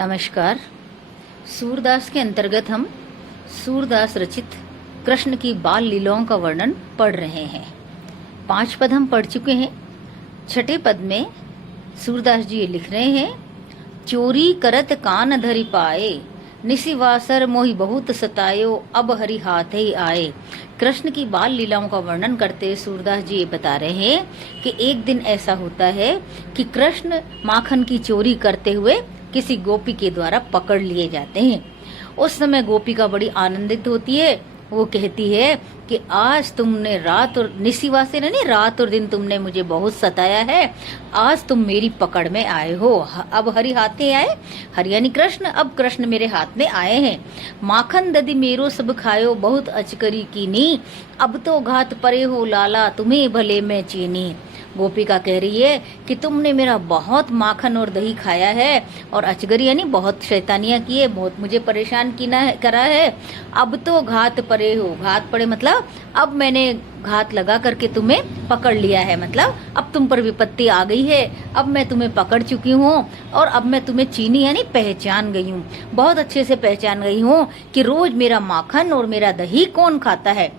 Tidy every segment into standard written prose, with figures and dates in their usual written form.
नमस्कार। सूरदास के अंतर्गत हम सूरदास रचित कृष्ण की बाल लीलाओं का वर्णन पढ़ रहे हैं। 5 पद हम पढ़ चुके हैं। 6ठे पद में सूरदास जी ये लिख रहे हैं, चोरी करत कान धरि पाए, निशिवासर मोहि बहुत सतायो, अब हरि हाथ ही आए। कृष्ण की बाल लीलाओं का वर्णन करते सूरदास जी ये बता रहे हैं कि एक दिन ऐसा होता है कि कृष्ण माखन की चोरी करते हुए किसी गोपी के द्वारा पकड़ लिए जाते हैं। उस समय गोपिका बड़ी आनंदित होती है। वो कहती है कि आज तुमने रात और निशिवा से नहीं, रात और दिन तुमने मुझे बहुत सताया है, आज तुम मेरी पकड़ में आए हो। अब हरि हाथे आए, हरि यानी कृष्ण, अब कृष्ण मेरे हाथ में आए हैं। माखन दधि मेरो सब खायो, बहुत अचकरी कीनी, अब तो घात परे हो लाला, तुम्हें भले मैं चीनी। गोपिका कह रही है कि तुमने मेरा बहुत माखन और दही खाया है और अचगरी यानी बहुत शैतानियां की है, बहुत मुझे परेशान करा है। अब तो घात परे हो, घात पड़े मतलब अब मैंने घात लगा करके तुम्हें पकड़ लिया है, मतलब अब तुम पर विपत्ति आ गई है, अब मैं तुम्हें पकड़ चुकी हूँ और अब मैं तुम्हें चीनी यानी पहचान गई हूँ, बहुत अच्छे से पहचान गई हूँ कि रोज मेरा माखन और मेरा दही कौन खाता है।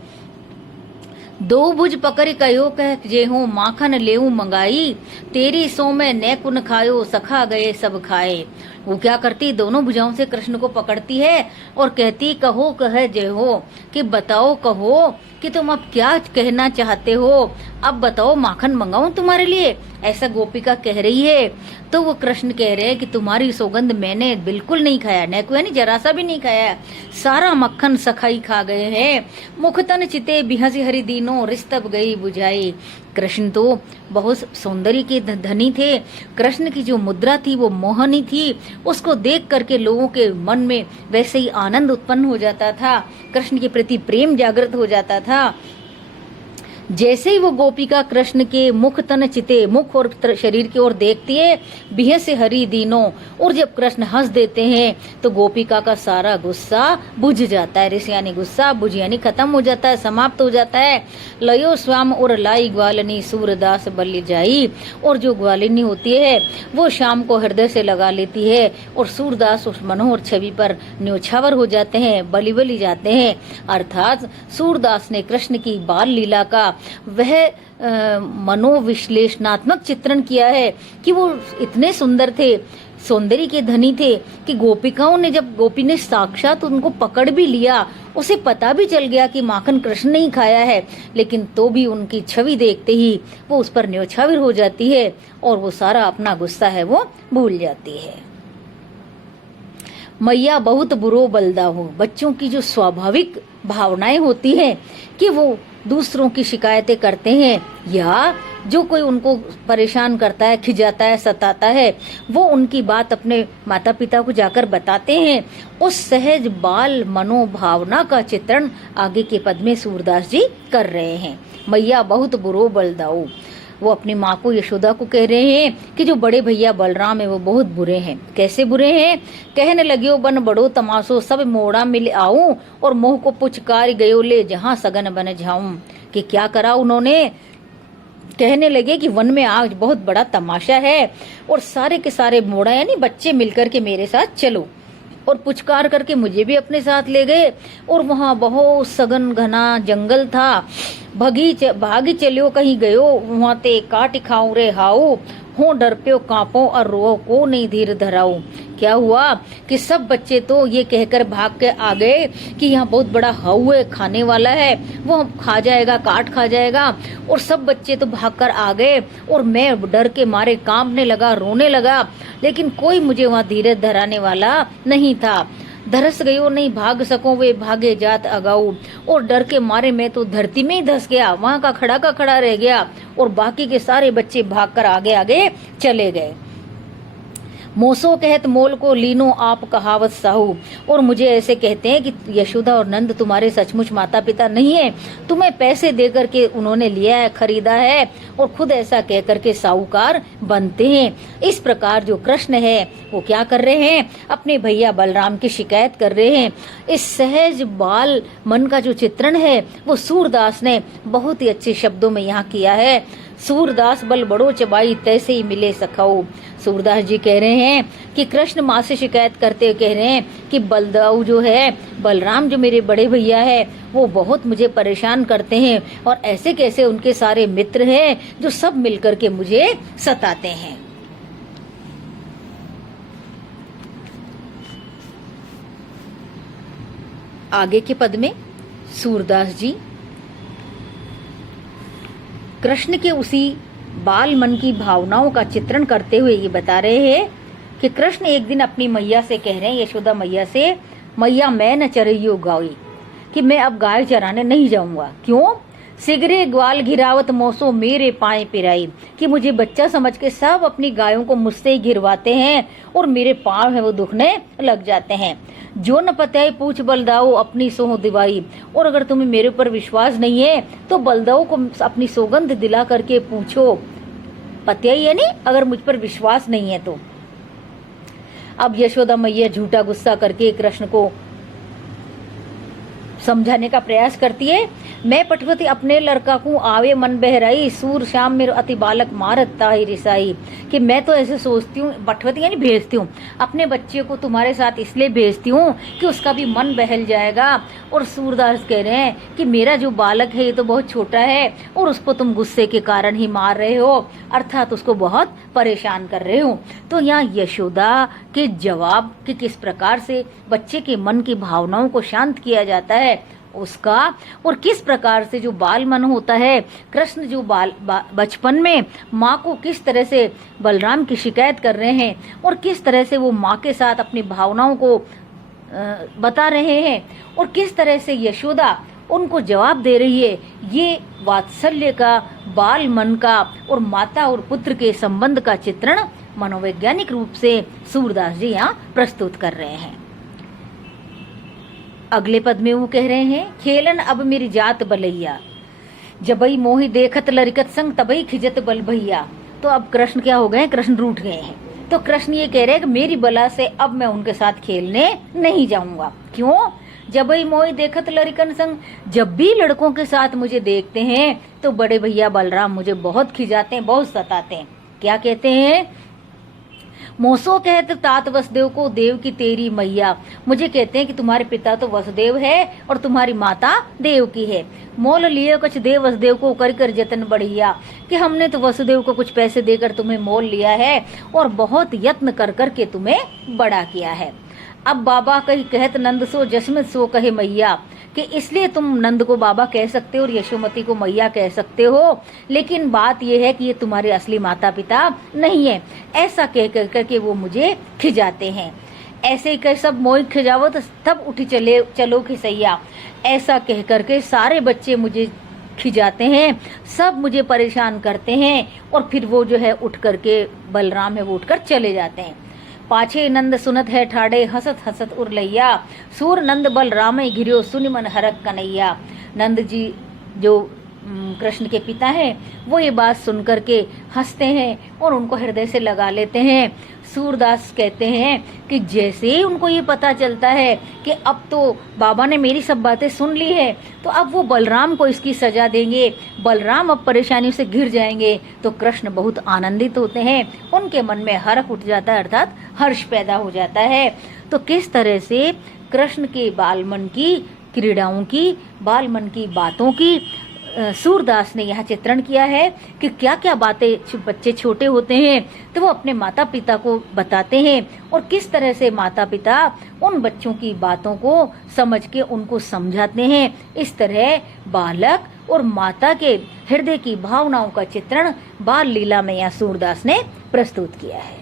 दो भुज पकड़ कहो कह जे हो, माखन लेऊ मंगाई, तेरी सो में नैकुन खायो, सखा गए सब खाए। वो क्या करती, दोनों भुजाओं से कृष्ण को पकड़ती है और कहती, कहो कह जय हो, कि बताओ कहो कि तुम अब क्या कहना चाहते हो, अब बताओ माखन मंगाऊं तुम्हारे लिए, ऐसा गोपिका कह रही है। तो वो कृष्ण कह रहे हैं कि तुम्हारी सौगंध मैंने बिल्कुल नहीं खाया, नैको यानी जरा सा भी नहीं खाया, सारा मक्खन सखाई खा गए हैं। मुख तन चिते बिहसी हरि दीनो, रिस्तब गई बुझाई। कृष्ण तो बहुत सौंदर्य के धनी थे। कृष्ण की जो मुद्रा थी वो मोहनी थी, उसको देख करके लोगों के मन में वैसे ही आनंद उत्पन्न हो जाता था, कृष्ण के प्रति प्रेम जागृत हो जाता था। जैसे ही वो गोपिका कृष्ण के मुख तन चिते, मुख और शरीर की ओर देखती है, बिह से हरि दीनो, और जब कृष्ण हंस देते हैं तो गोपिका का सारा गुस्सा बुझ जाता है। ऋष यानी गुस्सा, बुझ यानी खत्म हो जाता है, समाप्त हो जाता है। लयो स्वाम और लाई ग्वालिनी, सूरदास बलि जाई। और जो ग्वालिनी होती है वो शाम को हृदय से लगा लेती है और सूरदास उस मनोहर छवि पर न्योछावर हो जाते हैं, बलि जाते हैं। अर्थात सूरदास ने कृष्ण की बाल लीला का वह मनोविश्लेषणात्मक चित्रण किया है कि वो इतने सुंदर थे, सौंदर्य के धनी थे कि गोपिकाओं ने, जब गोपी ने साक्षात उनको पकड़ भी लिया, उसे पता भी चल गया कि माखन कृष्ण ने ही खाया है, लेकिन तो भी उनकी छवि देखते ही वो उस पर न्योछावर हो जाती है और वो सारा अपना गुस्सा है वो भूल जाती है। मैया बहुत बुरो बलदा हो। बच्चों की जो स्वाभाविक भावनाएं होती हैं कि वो दूसरों की शिकायतें करते हैं या जो कोई उनको परेशान करता है, खिजाता है, सताता है, वो उनकी बात अपने माता पिता को जाकर बताते हैं। उस सहज बाल मनोभावना का चित्रण आगे के पद में सूरदास जी कर रहे हैं। मैया बहुत बुरो बलदाऊ, वो अपनी माँ को, यशोदा को कह रहे हैं कि जो बड़े भैया बलराम है वो बहुत बुरे हैं। कैसे बुरे हैं? कहने लगियो बन बड़ो तमाशो, सब मोड़ा मिल आऊं, और मोह को पुचकार गयो ले, जहां सगन बन जाऊं। कि क्या करा उन्होंने? कहने लगे कि वन में आज बहुत बड़ा तमाशा है और सारे के सारे मोड़ा यानी बच्चे मिलकर के मेरे साथ चलो, और पुचकार करके मुझे भी अपने साथ ले गए। और वहाँ बहुत सघन घना जंगल था, भागी चलियो कहीं गयो, वहाँ ते काट खाऊं रे हाऊ, हो डर प्यो कांपो और रो को नहीं धीर धराऊ। क्या हुआ कि सब बच्चे तो ये कहकर भाग के आ गए कि यहाँ बहुत बड़ा हाऊ है, खाने वाला है, वो खा जाएगा, काट खा जाएगा। और सब बच्चे तो भागकर आ गए और मैं डर के मारे कांपने लगा, रोने लगा, लेकिन कोई मुझे वहाँ धीरज धराने वाला नहीं था। धरस गयो नहीं भाग सको वे भागे जात अगाऊ, और डर के मारे मैं तो धरती में ही धस गया, वहाँ का खड़ा रह गया और बाकी के सारे बच्चे भागकर आगे आगे चले गए। मोसो कहत मोल को लीनो आप कहावत साहू। और मुझे ऐसे कहते हैं कि यशोदा और नंद तुम्हारे सचमुच माता पिता नहीं है, तुम्हें पैसे दे करके उन्होंने लिया है, खरीदा है, और खुद ऐसा कह करके साहूकार बनते हैं। इस प्रकार जो कृष्ण है वो क्या कर रहे हैं? अपने भैया बलराम की शिकायत कर रहे हैं। इस सहज बाल मन का जो चित्रण है वो सूरदास ने बहुत ही अच्छे शब्दों में यहाँ किया है। सूरदास बल बड़ो चबाई तैसे ही मिले सखाऊ। सूरदास जी कह रहे हैं कि कृष्ण माँ से शिकायत करते हुए कह रहे हैं कि बलदाऊ जो है, बलराम जो मेरे बड़े भैया है, वो बहुत मुझे परेशान करते हैं और ऐसे कैसे उनके सारे मित्र हैं जो सब मिलकर के मुझे सताते हैं। आगे के पद में सूरदास जी कृष्ण के उसी बाल मन की भावनाओं का चित्रण करते हुए ये बता रहे हैं कि कृष्ण एक दिन अपनी मैया से कह रहे हैं, यशोदा मैया से, मैया मैं न चरइयो गाई, कि मैं अब गाय चराने नहीं जाऊंगा। क्यों? सिगरे ग्वाल घिरावत मोसो मेरे पाए पिराई, कि मुझे बच्चा समझ के सब अपनी गायों को मुझसे ही घिरवाते हैं और मेरे पाँव है वो दुखने लग जाते हैं। जो न पत्याई पूछ बलदाऊ अपनी सोह दिवाई, और अगर तुम्हें मेरे ऊपर विश्वास नहीं है तो बलदाऊ को अपनी सौगंध दिला करके पूछो। पत्याई यानी अगर मुझ पर विश्वास नहीं है तो। अब यशोदा मैया झूठा गुस्सा करके कृष्ण को समझाने का प्रयास करती है। मैं पटवती अपने लड़का को आवे मन बहराई, सूर श्याम मेरे अति बालक मारत ताहि रिसाई, कि मैं तो ऐसे सोचती हूँ, पटवती यानी भेजती हूँ, अपने बच्चे को तुम्हारे साथ इसलिए भेजती हूँ कि उसका भी मन बहल जाएगा। और सूरदास कह रहे हैं कि मेरा जो बालक है ये तो बहुत छोटा है और उसको तुम गुस्से के कारण ही मार रहे हो, अर्थात उसको बहुत परेशान कर रहे हो। तो यहाँ यशोदा के जवाब कि किस प्रकार से बच्चे के मन की भावनाओं को शांत किया जाता है उसका, और किस प्रकार से जो बाल मन होता है, कृष्ण जो बचपन में माँ को किस तरह से बलराम की शिकायत कर रहे हैं और किस तरह से वो माँ के साथ अपनी भावनाओं को बता रहे हैं और किस तरह से यशोदा उनको जवाब दे रही है, ये वात्सल्य का, बाल मन का और माता और पुत्र के संबंध का चित्रण मनोवैज्ञानिक रूप से सूरदास जी यहाँ प्रस्तुत कर रहे हैं। अगले पद में वो कह रहे हैं, खेलन अब मेरी जात बलैया, जबई मोहि देखत लरिकत संग तबई खिजत बल भैया। तो अब कृष्ण क्या हो गए? कृष्ण रूठ गए हैं। तो कृष्ण ये कह रहे हैं कि मेरी बला से अब मैं उनके साथ खेलने नहीं जाऊंगा। क्यों? जबई मोहि देखत लरिकन संग, जब भी लड़कों के साथ मुझे देखते हैं तो बड़े भैया बलराम मुझे बहुत खिजाते हैं, बहुत सताते हैं। क्या कहते हैं? मोसो कहते तात वसुदेव को देव की तेरी मैया, मुझे कहते हैं कि तुम्हारे पिता तो वसुदेव है और तुम्हारी माता देव की है। मोल लिए कुछ देव वसुदेव को कर कर जतन बढ़िया, कि हमने तो वसुदेव को कुछ पैसे देकर तुम्हें मोल लिया है और बहुत यत्न कर कर के तुम्हें बड़ा किया है। अब बाबा कही कहत नंद सो जसमत सो कहे मैया, कि इसलिए तुम नंद को बाबा कह सकते हो और यशोमती को मैया कह सकते हो, लेकिन बात यह है कि ये तुम्हारे असली माता पिता नहीं है। ऐसा कह कर करके वो मुझे खिजाते हैं। ऐसे ही कह सब मोहि खिजावत तब उठी चलो खिसैया, ऐसा कह करके सारे बच्चे मुझे खिजाते हैं, सब मुझे परेशान करते हैं और फिर वो जो है उठ करके बलराम है वो उठकर चले जाते हैं। पाछे नंद सुनत है ठाड़े हसत हसत उरलैया, सूर नंद बल राम घिरियो सुनि मन हरक कन्हैया। नंद जी जो कृष्ण के पिता हैं वो ये बात सुन करके हंसते हैं और उनको हृदय से लगा लेते हैं। सूरदास कहते हैं कि जैसे ही उनको ये पता चलता है कि अब तो बाबा ने मेरी सब बातें सुन ली है तो अब वो बलराम को इसकी सजा देंगे, बलराम अब परेशानियों से घिर जाएंगे, तो कृष्ण बहुत आनंदित होते हैं, उनके मन में हर्ष उठ जाता है, अर्थात हर्ष पैदा हो जाता है। तो किस तरह से कृष्ण के बालमन की क्रीड़ाओं की, बालमन की बातों की सूरदास ने यहाँ चित्रण किया है कि क्या क्या बातें बच्चे छोटे होते हैं तो वो अपने माता पिता को बताते हैं और किस तरह से माता पिता उन बच्चों की बातों को समझ के उनको समझाते हैं। इस तरह बालक और माता के हृदय की भावनाओं का चित्रण बाल लीला में यहाँ सूरदास ने प्रस्तुत किया है।